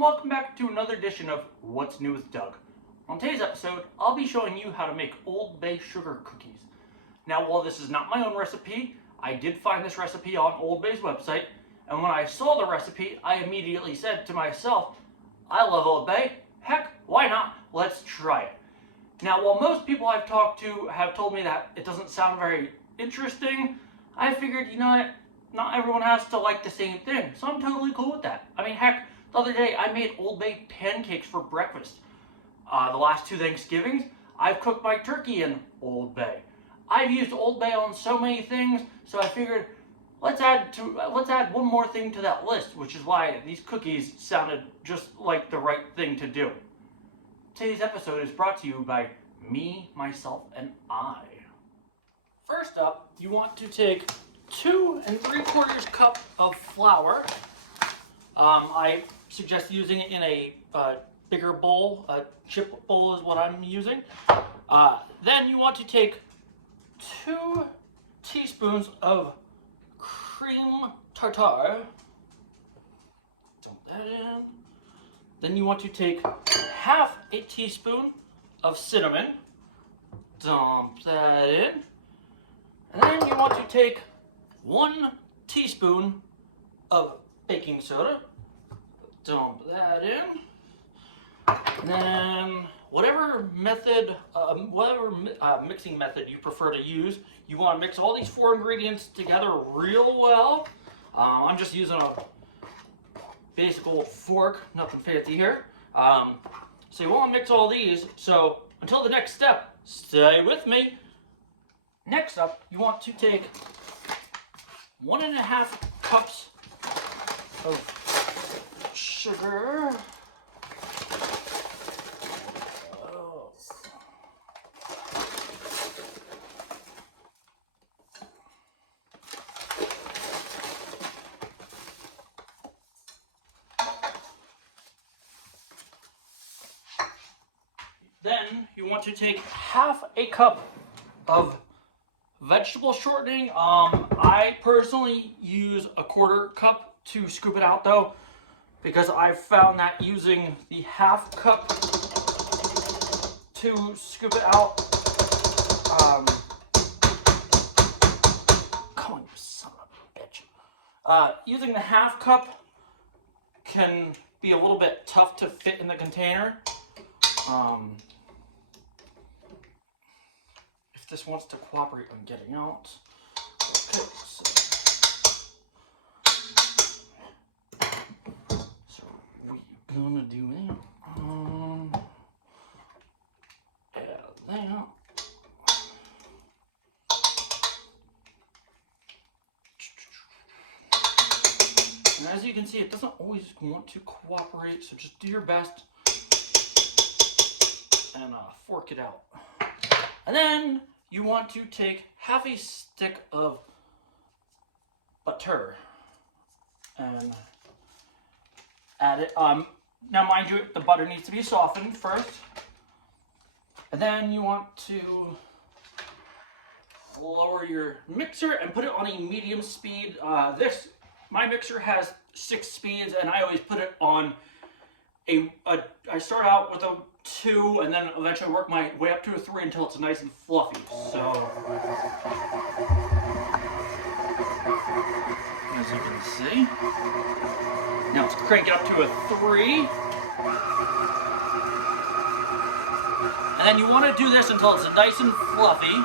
and welcome back to another edition of What's New with Doug. On today's episode, I'll be showing you how to make Old Bay sugar cookies. Now, while this is not my own recipe, I did find this recipe on Old Bay's website, and when I saw the recipe, I immediately said to myself, I love Old Bay, heck, why not? Let's try it. Now, while most people I've talked to have told me that it doesn't sound very interesting, I figured, you know what, not everyone has to like the same thing, so I'm totally cool with that. I mean, heck, the other day I made Old Bay pancakes for breakfast. The last two Thanksgivings, I've cooked my turkey in Old Bay. I've used Old Bay on so many things, so I figured let's add one more thing to that list, which is why these cookies sounded just like the right thing to do. Today's episode is brought to you by me, myself, and I. First up, you want to take 2 3/4 cup of flour. I suggest using it in a bigger bowl. A chip bowl is what I'm using. Then you want to take 2 teaspoons of cream tartare. Dump that in. Then you want to take half a teaspoon of cinnamon. Dump that in. And then you want to take 1 teaspoon of baking soda. Dump that in. And then whatever mixing method you prefer to use, you want to mix all these 4 ingredients together real well. I'm just using a basic old fork, nothing fancy here. So you want to mix all these. So until the next step, stay with me. Next up, you want to take 1½ cups of sugar. Then you want to take half a cup of vegetable shortening. I personally use a 1/4 cup to scoop it out though, because I've found that using the half cup to scoop it out, come on, you son of a bitch. Using the half cup can be a little bit tough to fit in the container. If this wants to cooperate on getting out. Okay, so we're gonna do that. Add that. And as you can see, it doesn't always want to cooperate, so just do your best and fork it out. And then you want to take half a stick of butter and add it. Now mind you, the butter needs to be softened first. And then you want to lower your mixer and put it on a medium speed. My mixer has 6 speeds, and I always put it on I start out with a 2 and then eventually work my way up to a 3 until it's nice and fluffy. So, as you can see, now let's crank it up to a 3. And then you want to do this until it's nice and fluffy.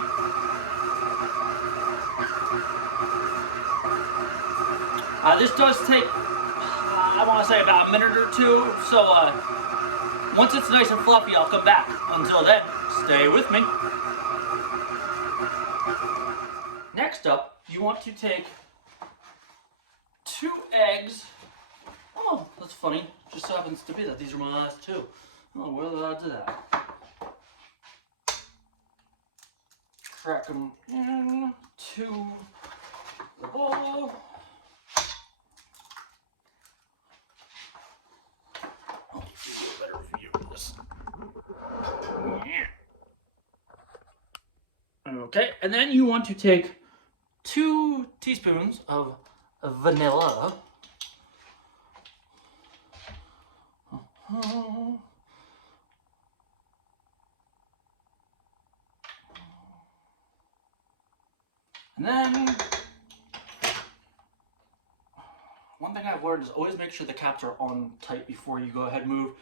This does take, I want to say, about a minute or 2. So once it's nice and fluffy, I'll come back. Until then, stay with me. Next up, you want to take 2 eggs. Oh, that's funny. Just so happens to be that these are my last 2. Oh, where did I do that? Crack them into the bowl. Okay, and then you want to take 2 teaspoons of vanilla. And then, one thing I've learned is always make sure the caps are on tight before you go ahead and move,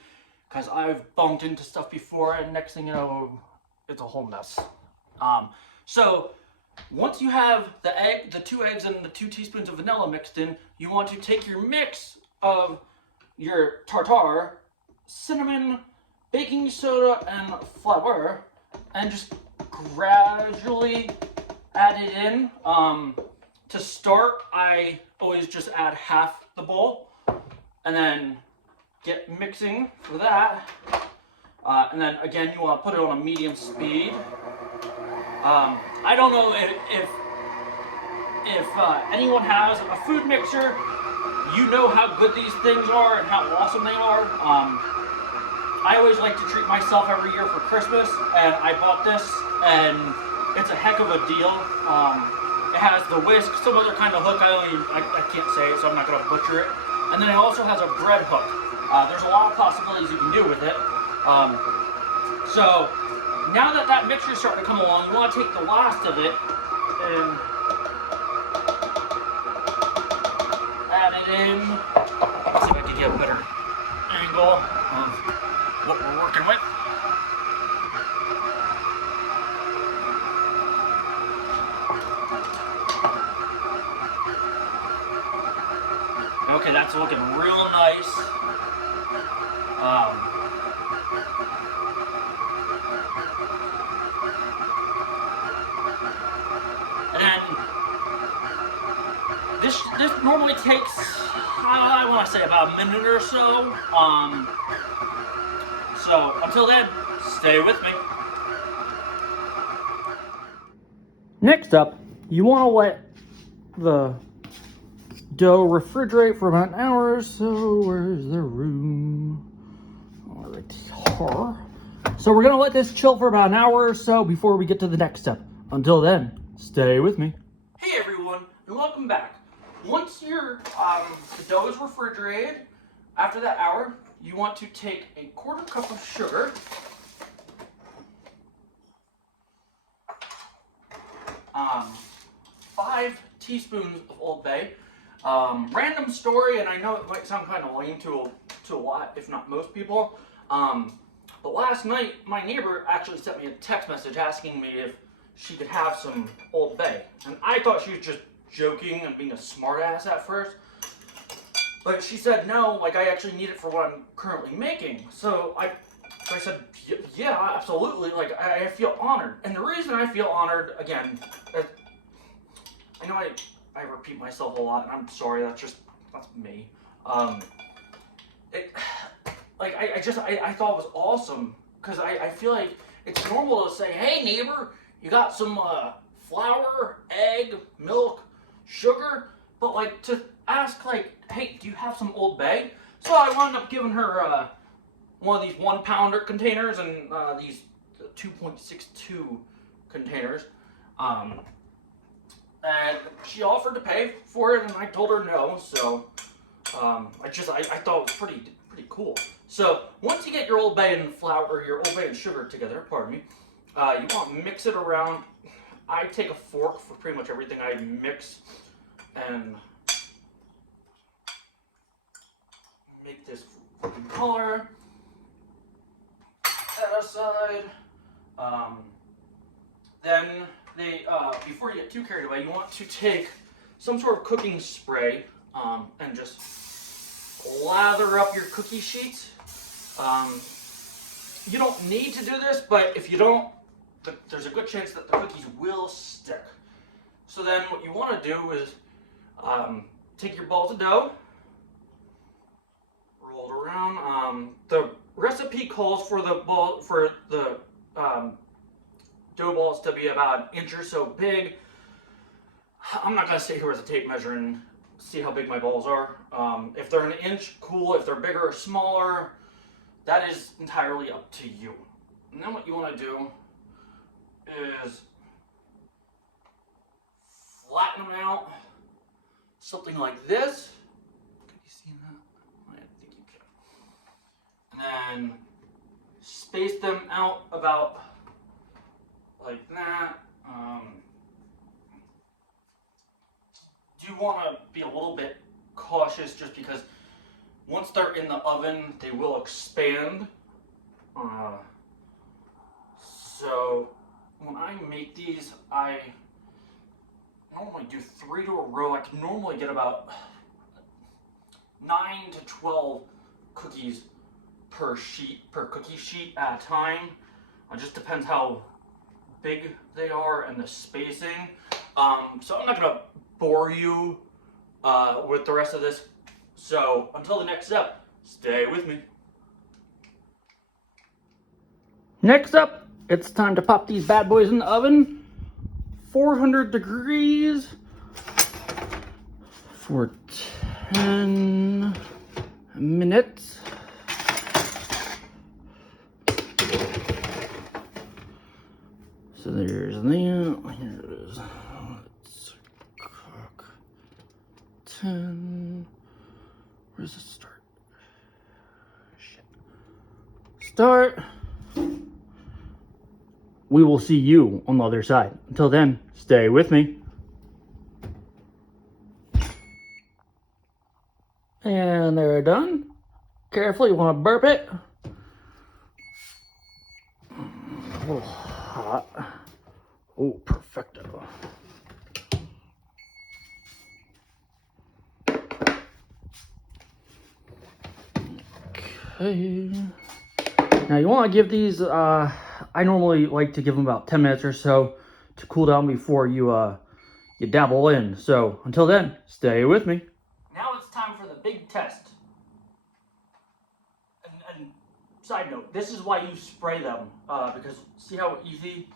because I've bumped into stuff before, and next thing you know, it's a whole mess. So once you have the 2 eggs and the 2 teaspoons of vanilla mixed in, you want to take your mix of your tartar, cinnamon, baking soda, and flour, and just gradually add it in. To start, I always just add half the bowl, and then get mixing for that. And then again, you want to put it on a medium speed. I don't know if anyone has a food mixer. You know how good these things are and how awesome they are. I always like to treat myself every year for Christmas, and I bought this, and it's a heck of a deal. It has the whisk, some other kind of hook. I can't say it, so I'm not going to butcher it. And then it also has a bread hook. There's a lot of possibilities you can do with it. So now that mixture is starting to come along, you want to take the last of it and add it in. Let's see if I can get a better angle of what we're working with. Okay, that's looking real nice. And then this normally takes, I want to say, about a minute or so. So until then, stay with me. Next up, you want to let the dough refrigerate for about an hour or so. Where's the room? Right here. So we're gonna let this chill for about an hour or so before we get to the next step. Until then, stay with me. Hey everyone, and welcome back. Once your the dough is refrigerated, after that hour, you want to take a 1/4 cup of sugar, um, 5 teaspoons of Old Bay. Random story, and I know it might sound kind of lame to a lot, if not most people. But last night, my neighbor actually sent me a text message asking me if she could have some Old Bay. And I thought she was just joking and being a smartass at first. But she said, no, like I actually need it for what I'm currently making. So I said, yeah, absolutely. Like I feel honored. And the reason I feel honored, again, I know I repeat myself a lot, and I'm sorry, that's me. I thought it was awesome, because I feel like it's normal to say, hey neighbor, you got some flour, egg, milk, sugar, but like to ask like, hey, do you have some Old Bay? So I wound up giving her one of these 1-pounder containers and these 2.62 containers. And she offered to pay for it, and I told her no. So I thought it was pretty cool. So once you get your Old Bay and flour, or your Old Bay and sugar together, pardon me, you want to mix it around. I take a fork for pretty much everything I mix, and make this color. That aside, then before you get too carried away, you want to take some sort of cooking spray and just lather up your cookie sheets. You don't need to do this, but if you don't, there's a good chance that the cookies will stick. So then what you want to do is take your balls of dough, roll it around. The recipe calls for the dough balls to be about 1 inch or so big. I'm not going to sit here with a tape measure and see how big my balls are. If they're 1 inch, cool. If they're bigger or smaller, that is entirely up to you. And then what you want to do is flatten them out, something like this. Can you see that? I think you can. And and space them out about like that. You want to be a little bit cautious just because once they're in the oven, they will expand. So when I make these, I normally do 3 to a row. I can normally get about 9 to 12 cookies per cookie sheet at a time. It just depends how big they are and the spacing. So I'm not gonna bore you with the rest of this. So until the next step, stay with me. Next up, it's time to pop these bad boys in the oven. 400 degrees for 10 minutes. So there's that. Here it is. Let's cook 10. Where does it start? Shit. Start. We will see you on the other side. Until then, stay with me. And they're done. Carefully, you want to burp it. A little hot. Oh, perfecto. Okay. Now you want to give these, I normally like to give them about 10 minutes or so to cool down before you dabble in. So until then, stay with me. Now it's time for the big test. And side note, this is why you spray them, because see how easy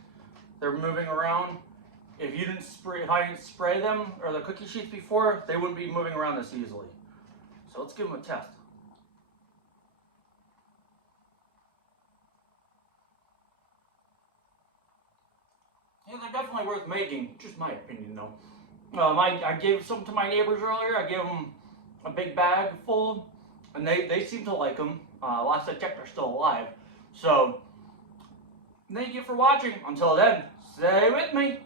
they're moving around? If I didn't spray them or the cookie sheets before, they wouldn't be moving around this easily. So let's give them a test. Yeah, they're definitely worth making, just my opinion though. I gave some to my neighbors earlier. I gave them a big bag full, and they seem to like them. Last I checked, they're still alive. So, thank you for watching. Until then, stay with me.